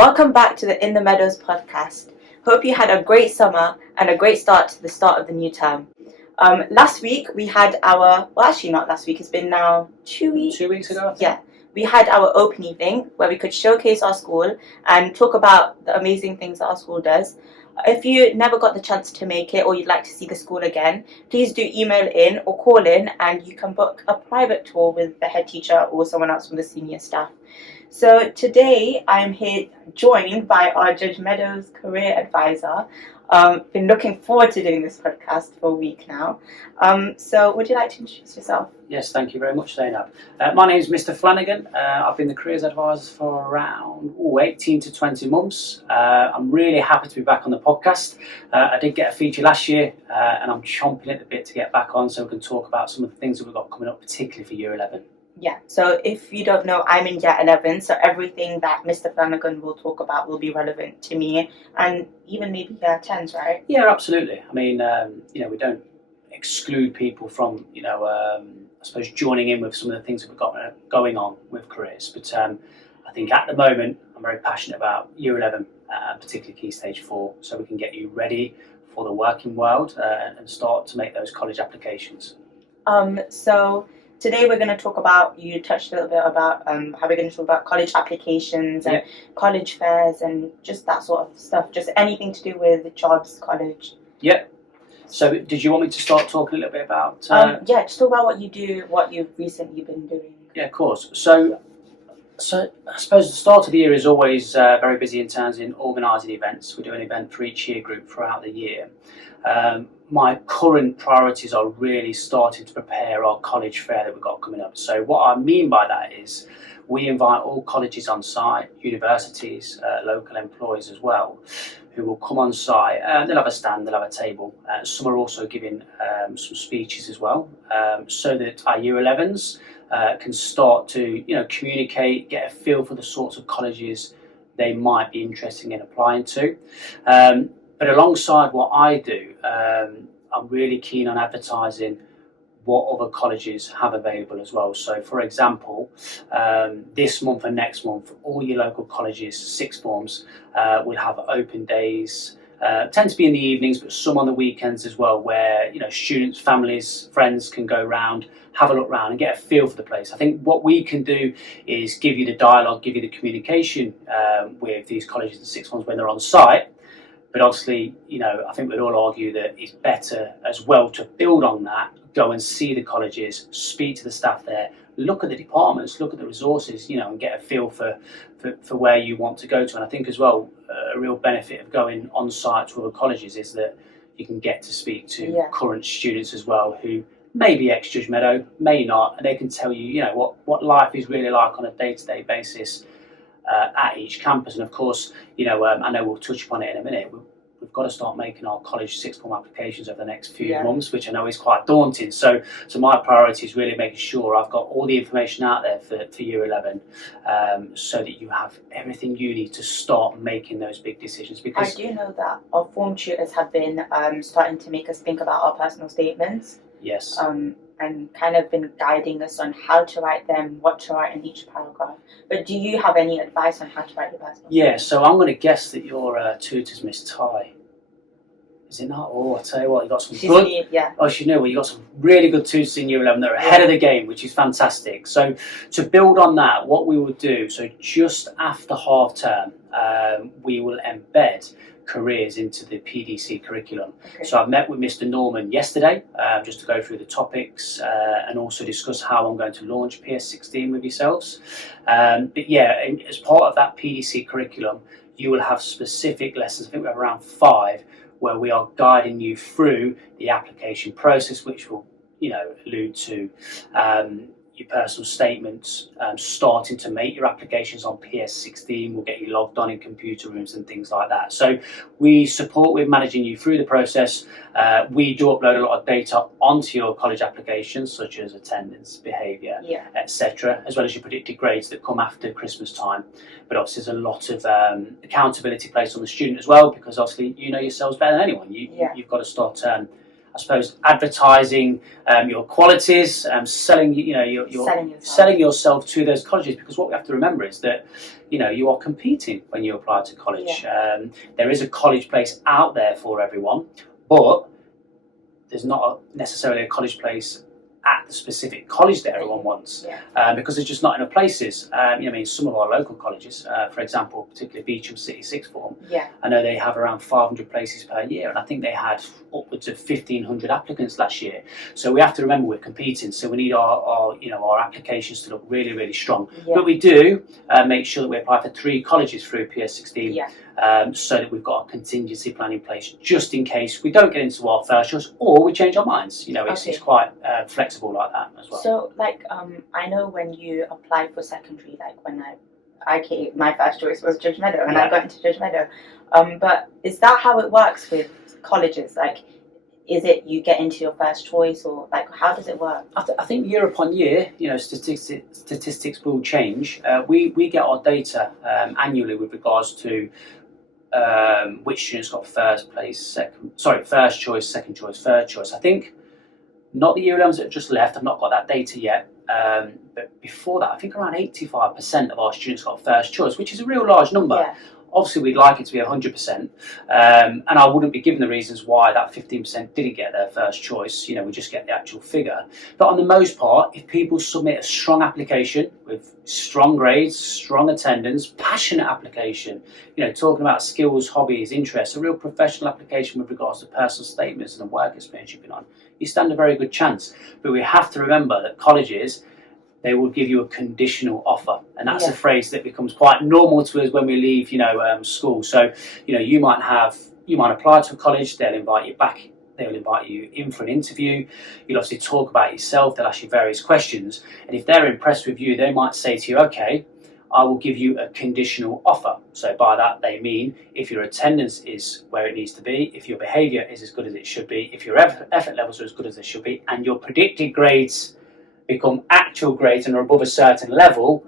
Welcome back to the In the Meadows podcast. Hope you had a great summer and a great start to the start of the new term. Last week we had actually not last week, it's been now 2 weeks. 2 weeks ago? Yeah. We had our open evening where we could showcase our school and talk about the amazing things that our school does. If you never got the chance to make it or you'd like to see the school again, please do email in or call in and you can book a private tour with the head teacher or someone else from the senior staff. So today I'm here joined by our Judgemeadow career advisor. Been looking forward to doing this podcast for a week now. So would you like to introduce yourself? Yes, thank you very much, Zainab. My name is Mr Flanagan. I've been the careers advisor for around 18 to 20 months. I'm really happy to be back on the podcast. I did get a feature last year and I'm chomping at the bit to get back on so we can talk about some of the things that we've got coming up, particularly for Year 11. Yeah, so if you don't know, I'm in Year 11, so everything that Mr. Flanagan will talk about will be relevant to me, and even maybe Year 10s, right? Yeah, absolutely. I mean, we don't exclude people from, I suppose, joining in with some of the things that we've got going on with careers. But I think at the moment, I'm very passionate about Year 11, particularly Key Stage 4, so we can get you ready for the working world and start to make those college applications. So today we're going to talk about, you touched a little bit about how we're going to talk about college applications and college fairs and just that sort of stuff, just anything to do with jobs, college. Yep. So did you want me to start talking a little bit about... just talk about what you do, what you've recently been doing. Yeah, of course. So I suppose the start of the year is always very busy in terms of organising events. We do an event for each year group throughout the year. My current priorities are really starting to prepare our college fair that we've got coming up. So what I mean by that is we invite all colleges on site, universities, local employees as well, who will come on site. They'll have a stand, they'll have a table. Some are also giving some speeches as well, so that our Year 11s can start to communicate, get a feel for the sorts of colleges they might be interested in applying to. But alongside what I do, I'm really keen on advertising what other colleges have available as well. So for example, this month and next month, all your local colleges, sixth forms, will have open days. Tend to be in the evenings, but some on the weekends as well, where students, families, friends can go round, have a look round and get a feel for the place. I think what we can do is give you the dialogue, give you the communication with these colleges and sixth forms when they're on site. But obviously, I think we'd all argue that it's better as well to build on that, go and see the colleges, speak to the staff there, look at the departments, look at the resources, and get a feel for where you want to go to. And I think as well, a real benefit of going on site to other colleges is that you can get to speak to current students as well who may be ex-Judgemeadow, may not, and they can tell you, what life is really like on a day-to-day basis at each campus. And of course, I know we'll touch upon it in a minute. We've got to start making our college sixth form applications over the next few months, which I know is quite daunting. So my priority is really making sure I've got all the information out there for Year 11, so that you have everything you need to start making those big decisions. Because I do know that our form tutors have been starting to make us think about our personal statements. Yes. And kind of been guiding us on how to write them, what to write in each paragraph. But do you have any advice on how to write your personal statement? Yeah, so I'm going to guess that your tutor's Miss Ty. Is it not? Oh, I tell you what, you got some good. Oh, she knew. Well, you got some really good tutors in Year 11. They're ahead of the game, which is fantastic. So to build on that, what we will do, so just after half term, we will embed careers into the PDC curriculum. Okay. So I've met with Mr Norman yesterday just to go through the topics and also discuss how I'm going to launch PS16 with yourselves. But yeah, as part of that PDC curriculum, you will have specific lessons. I think we have around 5 where we are guiding you through the application process, which will allude to your personal statements, starting to make your applications on PS16 will get you logged on in computer rooms and things like that. So we support with managing you through the process. We do upload a lot of data onto your college applications, such as attendance, behaviour, etc., as well as your predicted grades that come after Christmas time. But obviously there's a lot of accountability placed on the student as well, because obviously you know yourselves better than anyone. You've got to start I suppose, advertising your qualities, selling, selling yourself to those colleges, because what we have to remember is that, you are competing when you apply to college. There is a college place out there for everyone, but there's not necessarily a college place at the specific college that everyone wants, because there's just not enough places. Some of our local colleges, for example, particularly Beecham City Sixth Form, I know they have around 500 places per year, and I think they had upwards of 1,500 applicants last year. So we have to remember we're competing, so we need our applications to look really, really strong. But we do make sure that we apply for 3 colleges through PS16. So that we've got a contingency plan in place just in case we don't get into our first choice or we change our minds. It's quite flexible like that as well. So, I know when you apply for secondary, when my first choice was Judgemeadow, and I got into Judgemeadow. But is that how it works with colleges? Is it you get into your first choice, or how does it work? I think year upon year, statistics will change. We get our data annually with regards to which students got first choice, second choice, third choice. I think not the year 11s that just left. I've not got that data yet. But before that, I think around 85% of our students got first choice, which is a real large number. Obviously, we'd like it to be 100%, and I wouldn't be given the reasons why that 15% didn't get their first choice. We just get the actual figure. But on the most part, if people submit a strong application with strong grades, strong attendance, passionate application, talking about skills, hobbies, interests, a real professional application with regards to personal statements and the work experience you've been on, you stand a very good chance. But we have to remember that colleges, they will give you a conditional offer, and that's a phrase that becomes quite normal to us when we leave, school. So, you might apply to a college, they'll invite you back, they'll invite you in for an interview. You'll obviously talk about yourself, they'll ask you various questions, and if they're impressed with you, they might say to you, okay, I will give you a conditional offer. So by that they mean if your attendance is where it needs to be, if your behaviour is as good as it should be, if your effort levels are as good as they should be, and your predicted grades become actual grades and are above a certain level,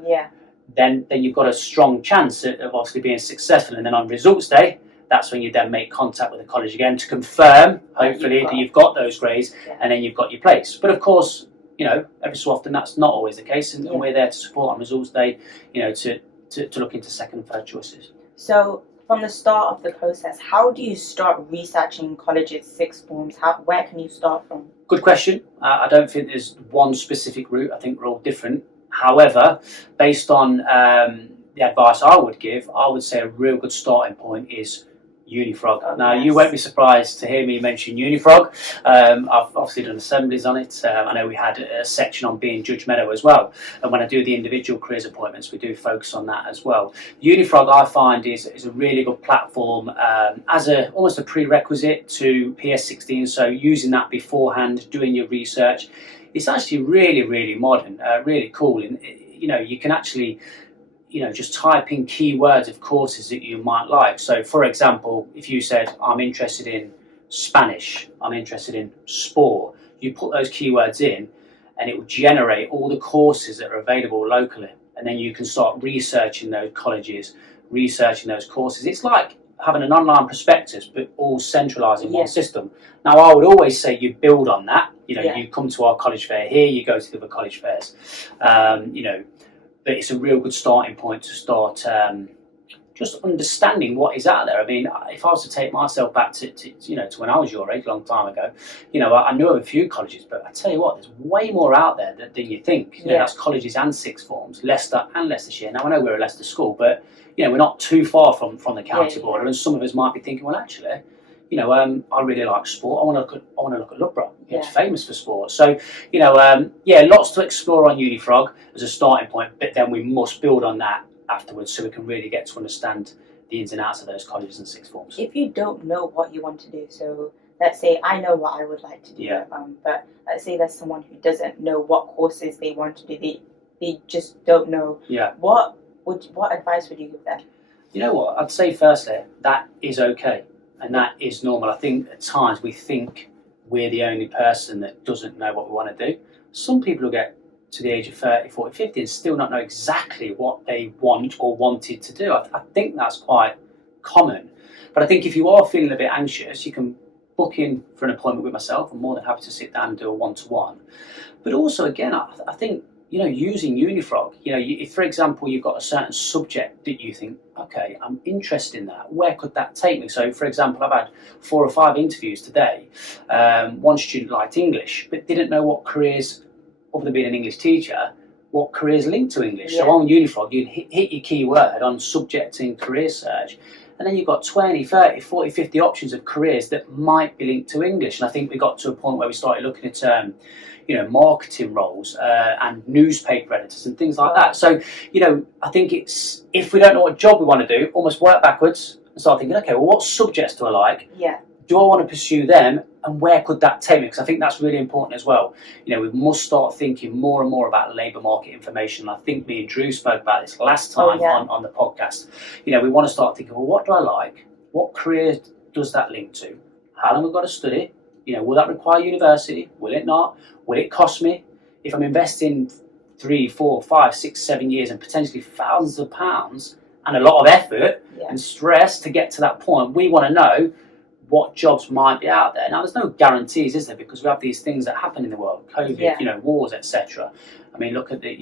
then you've got a strong chance of obviously being successful. And then on results day, that's when you then make contact with the college again to confirm, hopefully, that you've got those grades, and then you've got your place. But of course, every so often that's not always the case, and we're there to support on results day, to look into second and third choices. So from the start of the process, how do you start researching colleges, sixth forms? Where can you start from? Good question. I don't think there's one specific route. I think we're all different. However, based on the advice I would give, I would say a real good starting point is Unifrog. Now, you won't be surprised to hear me mention Unifrog. I've obviously done assemblies on it. I know we had a section on being Judgemeadow as well. And when I do the individual careers appointments, we do focus on that as well. Unifrog, I find, is a really good platform as almost a prerequisite to PS16. So using that beforehand, doing your research, it's actually really, really modern, really cool. And, you can actually just type in keywords of courses that you might like. So, for example, if you said, I'm interested in Spanish, I'm interested in sport, you put those keywords in and it will generate all the courses that are available locally. And then you can start researching those colleges, researching those courses. It's like having an online prospectus, but all centralised in one system. Now, I would always say you build on that. You come to our college fair here, you go to the other college fairs, but it's a real good starting point to start just understanding what is out there. I mean, if I was to take myself back to when I was your age, a long time ago, I knew of a few colleges, but I tell you what, there's way more out there than you think. That's colleges and sixth forms, Leicester and Leicestershire. Now, I know we're a Leicester school, but we're not too far from the county border, and some of us might be thinking, well, actually, I really like sport. I want to look at Loughborough. It's famous for sport. So, lots to explore on Unifrog as a starting point, but then we must build on that afterwards so we can really get to understand the ins and outs of those colleges and sixth forms. If you don't know what you want to do, so let's say I know what I would like to do, but let's say there's someone who doesn't know what courses they want to do, they just don't know. What advice would you give them? You know what, I'd say firstly, that is okay. And that is normal. I think at times we think we're the only person that doesn't know what we want to do. Some people will get to the age of 30, 40, 50 and still not know exactly what they want or wanted to do. I think that's quite common. But I think if you are feeling a bit anxious, you can book in for an appointment with myself, I'm more than happy to sit down and do a one-to-one. But also, again, I think, using Unifrog, if, for example, you've got a certain subject that you think, okay, I'm interested in that, where could that take me? So, for example, I've had 4 or 5 interviews today. One student liked English, but didn't know what careers, other than being an English teacher, what careers linked to English. So on Unifrog, you'd hit your keyword on subject and career search, and then you've got 20, 30, 40, 50 options of careers that might be linked to English. And I think we got to a point where we started looking at marketing roles and newspaper editors and things like that. So, I think it's, if we don't know what job we want to do, almost work backwards and start thinking, okay, well, what subjects do I like? Yeah. Do I want to pursue them, and where could that take me? Because I think that's really important as well. We must start thinking more and more about labour market information. I think me and Drew spoke about this last time on the podcast. We want to start thinking, well, what do I like? What career does that link to? How long have I got to study? Will that require university? Will it not? Will it cost me? If I'm investing 3, 4, 5, 6, 7 years and potentially thousands of pounds and a lot of effort and stress to get to that point, we want to know what jobs might be out there. Now, there's no guarantees, is there? Because we have these things that happen in the world, COVID, wars, etc. I mean, look at the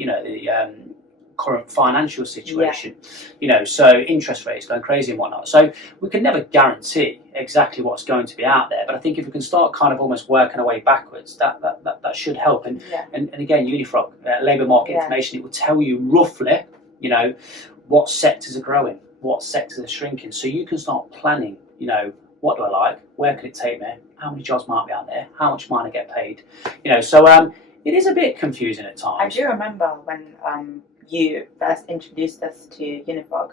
current financial situation, so interest rates going crazy and whatnot. So we can never guarantee exactly what's going to be out there. But I think if we can start kind of almost working our way backwards, that should help. And again, Unifrog, labour market information, it will tell you roughly, what sectors are growing, what sectors are shrinking. So you can start planning, what do I like? Where could it take me? How many jobs might be out there? How much might I get paid? So it is a bit confusing at times. I do remember when you first introduced us to Unifrog.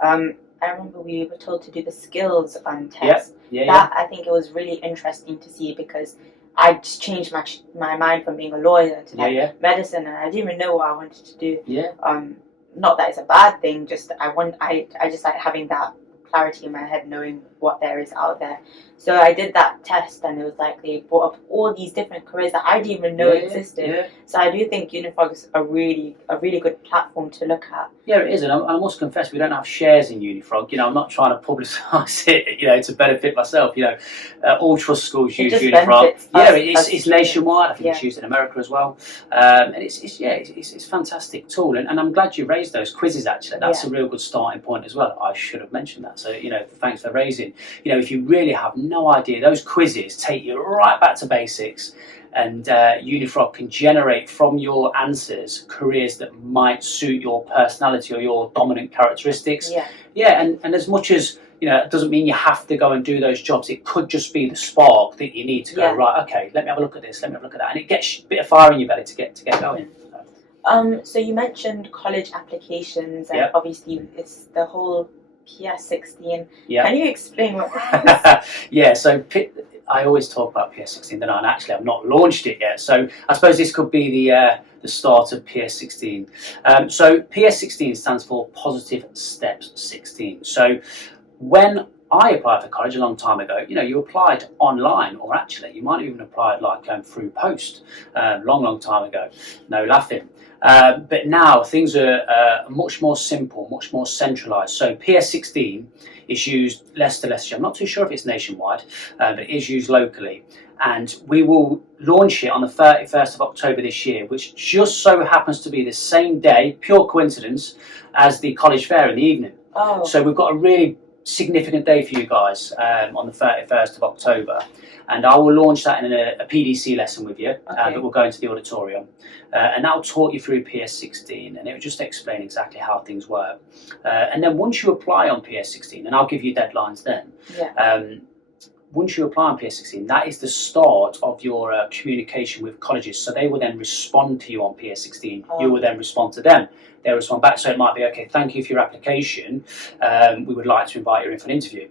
I remember we were told to do the skills test. I think it was really interesting to see, because I just changed my mind from being a lawyer to medicine, and I didn't even know what I wanted to do. Not that it's a bad thing, just I just like having that clarity in my head, knowing what there is out there. So I did that test, and it was like they brought up all these different careers that I didn't even know existed. So I do think Unifrog is a really good platform to look at. Yeah, it is, and I must confess, we don't have shares in Unifrog. I'm not trying to publicise it, to benefit myself. All trust schools use Unifrog. It's nationwide. I think it's used in America as well. And it's a fantastic tool. And I'm glad you raised those quizzes. Actually, that's a real good starting point as well. I should have mentioned that. So thanks for raising. If you really have no idea, those quizzes take you right back to basics. And Unifrog can generate from your answers careers that might suit your personality or your dominant characteristics. And as much as it doesn't mean you have to go and do those jobs. It could just be the spark that you need to go, right, okay, let me have a look at this, let me have a look at that, and it gets a bit of fire in your belly to get going. So you mentioned college applications, and obviously it's the whole PS16. Can you explain what that is? So I always talk about PS16, don't I? And actually, I've not launched it yet. So I suppose this could be the start of PS16. So PS16 stands for Positive Steps 16. So when I applied for college a long time ago, you applied online, or actually you might have even applied through post, long time ago. No laughing. But now things are much more simple, much more centralised. So PS16 is used Leicester, Leicestershire. I'm not too sure if it's nationwide, but it is used locally. And we will launch it on the 31st of October this year, which just so happens to be the same day, pure coincidence, as the college fair in the evening. So we've got a really significant day for you guys on the 31st of October. And I will launch that in a PDC lesson with you, that will go into the auditorium. And that will talk you through PS16, and it will just explain exactly how things work. And then once you apply on PS16, and I'll give you deadlines then, once you apply on PS16, that is the start of your communication with colleges. So they will then respond to you on PS16. You will then respond to them. They'll respond back. So it might be, okay, thank you for your application. We would like to invite you in for an interview.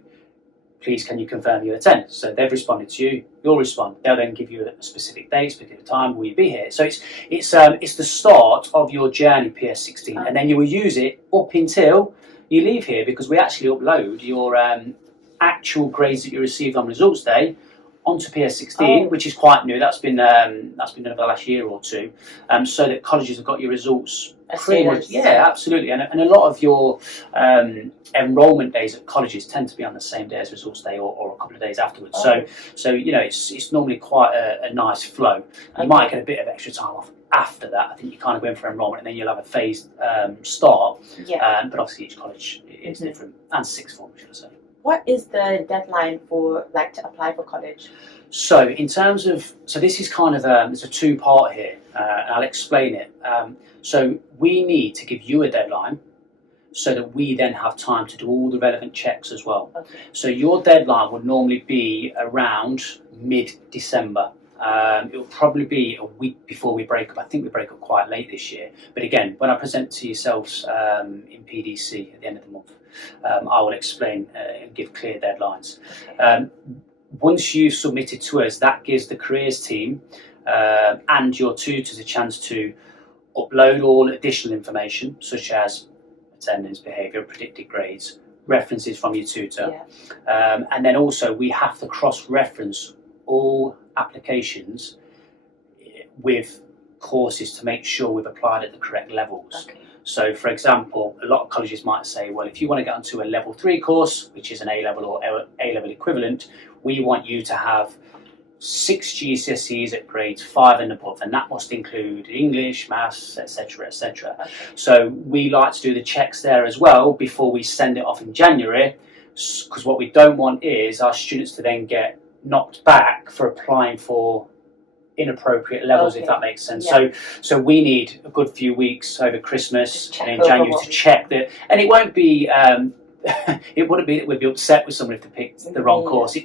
Please, can you confirm you attend? So they've responded to you. You'll respond. They'll then give you a specific date, specific time. Will you be here? So it's the start of your journey, PS16, and then you will use it up until you leave here, because we actually upload your actual grades that you received on results day onto PS16, which is quite new. That's been done over the last year or two, so that colleges have got your results pretty much. Yeah, absolutely. And a lot of your enrolment days at colleges tend to be on the same day as results day or a couple of days afterwards. So you know, it's normally quite a nice flow. You might get a bit of extra time off after that. I think you kind of go in for enrolment and then you'll have a phased start. But obviously each college is different, and sixth form, should I say. What is the deadline for to apply for college? So in terms of, this is kind of there's a two-part here, and I'll explain it. So we need to give you a deadline so that we then have time to do all the relevant checks as well. So your deadline would normally be around mid-December. It will probably be a week before we break up. I think we break up quite late this year. But again, when I present to yourselves in PDC at the end of the month, I will explain and give clear deadlines. Once you've submitted to us, that gives the careers team and your tutors a chance to upload all additional information, such as attendance, behaviour, predicted grades, references from your tutor. And then also we have to cross-reference all applications with courses to make sure we've applied at the correct levels. So for example, a lot of colleges might say, well, if you want to get onto a level 3 course, which is an A-level or A-level equivalent, we want you to have 6 GCSEs at grades 5 and above, and that must include English, maths, etc., etc. So we like to do the checks there as well before we send it off in January, because what we don't want is our students to then get knocked back for applying for inappropriate levels, if that makes sense. So we need a good few weeks over Christmas and in January to check that, and it won't be it wouldn't be that we'd be upset with someone if they picked the wrong course.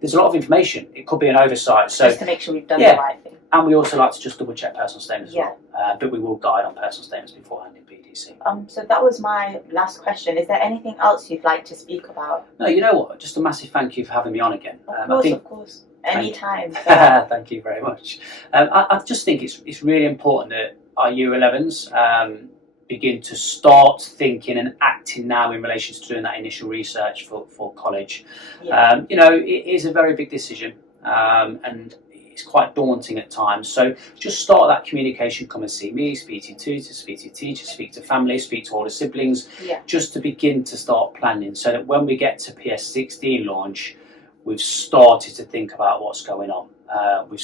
There's a lot of information. It could be an oversight. So just to make sure we've done the right thing. And we also like to just double check personal statements as well. But we will guide on personal statements beforehand in PDC. So that was my last question. Is there anything else you'd like to speak about? No, you know what? Just a massive thank you for having me on again. Of course. Anytime. Thank you very much. I just think it's really important that our Year 11s begin to start thinking and acting now in relation to doing that initial research for college. You know, it is a very big decision, and it's quite daunting at times. So just start that communication. Come and see me, speak to your tutor, speak to your teacher, speak to family, speak to all the siblings, just to begin to start planning, so that when we get to PS16 launch, we've started to think about what's going on. We've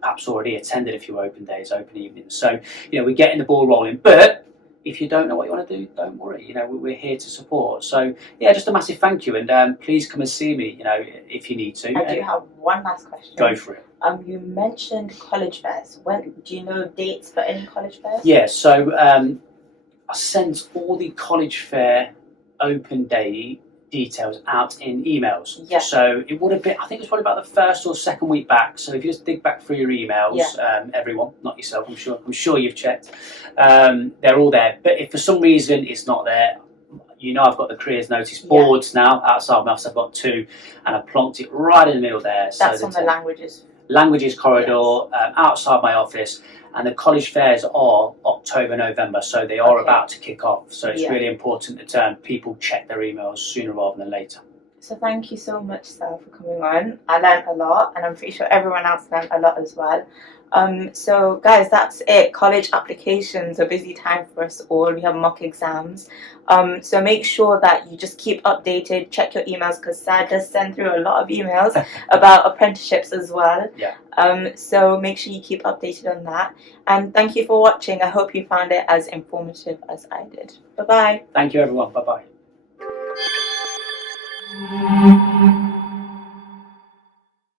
perhaps already attended a few open days, open evenings. So, you know, we're getting the ball rolling. But if you don't know what you want to do, don't worry. You know, we're here to support. So, yeah, just a massive thank you. And please come and see me, you know, if you need to. I do have one last question. Go for it. You mentioned college fairs. When do you know dates for any college fairs? Yeah, so I sent all the college fair open day details out in emails. So it would have been, I think it's probably about the first or second week back. So if you just dig back through your emails, everyone, not yourself, I'm sure you've checked. They're all there. But if for some reason it's not there, you know, I've got the careers notice boards now outside my office. I've got 2, and I plonked it right in the middle there. That's on the languages corridor outside my office. And the college fairs are October, November, so they are about to kick off. So it's really important that people check their emails sooner rather than later. So thank you so much, Sal, for coming on. I learned a lot, and I'm pretty sure everyone else learned a lot as well. So guys, that's it. College applications, a busy time for us all. We have mock exams. So make sure that you just keep updated, check your emails, because Sad does send through a lot of emails about apprenticeships as well. So make sure you keep updated on that. And thank you for watching. I hope you found it as informative as I did. Bye-bye. Thank you, everyone. Bye-bye.